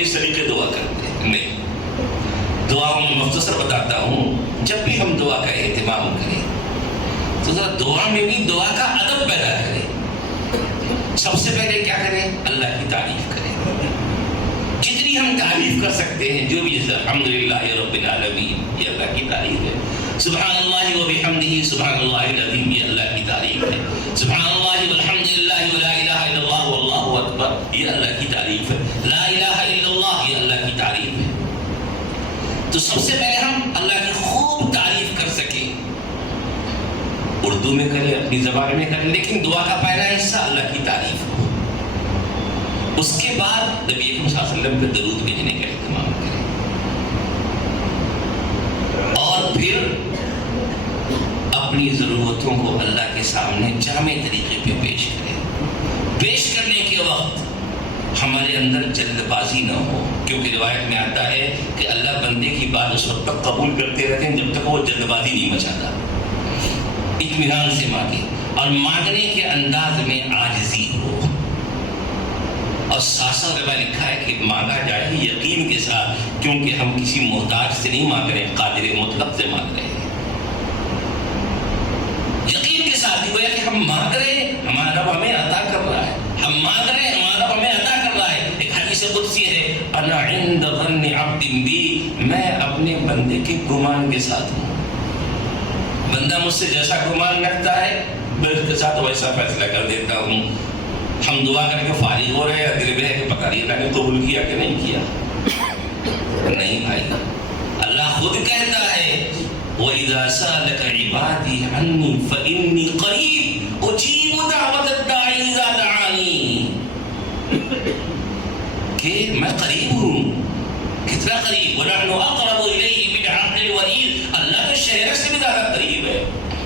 اس طریقے دعا کرتے ہیں، نہیں، دعا میں مختصر بتاتا ہوں. جب بھی ہم دعا کا اہتمام کریں تو ذرا دعا میں بھی دعا کا ادب پیدا کریں. سب سے پہلے کیا کریں؟ اللہ کی تعریف کریں. جتنی ہم تعریف کر سکتے ہیں، جو بھی جیسے الحمدللہ رب العالمین، یہ اللہ کی تعریف ہے. سبحان اللہ و بحمدہ سبحان اللہ العظیم، یہ اللہ کی تعریف ہے. سبحان اللہ والحمدللہ ولا الہ الا اللہ واللہ اکبر، یہ اللہ کی تعریف ہے. لا الہ الا اللہ، یہ اللہ کی تعریف ہے. تو سب سے پہلے ہم اللہ کی خوب تعریف کر سکیں، اردو میں کریں، اپنی زبان میں کریں، لیکن دعا کا پہلا حصہ اللہ کی تعریف ہو. اس کے بعد نبی اکرم صلی اللہ علیہ وسلم پہ درود بھیجنے کا اہتمام کریں، اور پھر اپنی ضرورتوں کو اللہ کے سامنے جامع طریقے پہ پیش کریں. پیش کرنے کے وقت ہمارے اندر جلد بازی نہ ہو، کیونکہ روایت میں آتا ہے کہ اللہ بندے کی بات اس وقت تک قبول کرتے رہتے ہیں جب تک وہ جلد بازی نہیں مچاتا. اطمینان سے مانگے، اور مانگنے کے انداز میں عاجزی ہو. اور ساسا میں لکھا ہے کہ مانگا جائے یقین کے ساتھ، کیونکہ ہم کسی محتاج سے نہیں مانگ رہے، قادر مطلق سے مانگ رہے ہیں. یقین کے ساتھ گویا کہ ہم مانگ رہے ہیں، ہمارا رب ہمیں عطا کر رہا ہے. ہم مانگ رہے ہیں، ہمارا رب ہمیں عطا کر رہا ہے. ایک حدیث قدسی ہے، انا عند ظن عبد بی، میں اپنے بندے کے گمان کے ساتھ ہوں. بندہ مجھ سے جیسا گمان رکھتا ہے میں اس کے ساتھ ویسا فیصلہ کر دیتا ہوں. ہم دعا کر کے فارغ ہو رہے ہیں، دل میں ہے کہ پتہ نہیں اللہ نے قبول کیا کہ نہیں کیا. نہیں بھائی، اللہ خود کہتا ہے وَإِذَا سَأَلَكَ عِبَادِي عَنِّي فَإِنِّي قَرِيبٌ أُجِيبُ دَعْوَةَ الدَّاعِ إِذَا دَعَانِي، کہ میں قریب ہوں. کتنا قریب؟ وَنَحْنُ أَقْرَبُ إِلَيْهِ مِنْ حَبْلِ الْوَرِيدِ، اللہ کے شہر سے بھی زیادہ قریب ہے.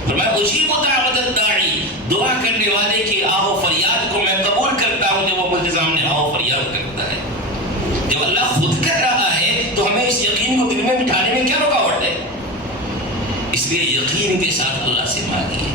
فرمایا اجیب دعوت الداعی، دعا کرنے والے کی آہ و فریاد کو میں قبول کرتا ہوں جب وہ مجھے سامنے آہ و فریاد کرتا ہے. جب اللہ خود کر رہا ہے تو ہمیں اس یقین کو دل میں بٹھانے میں کیا رکاوٹ ہے؟ اس لیے یقین کے ساتھ اللہ سے مانگیے.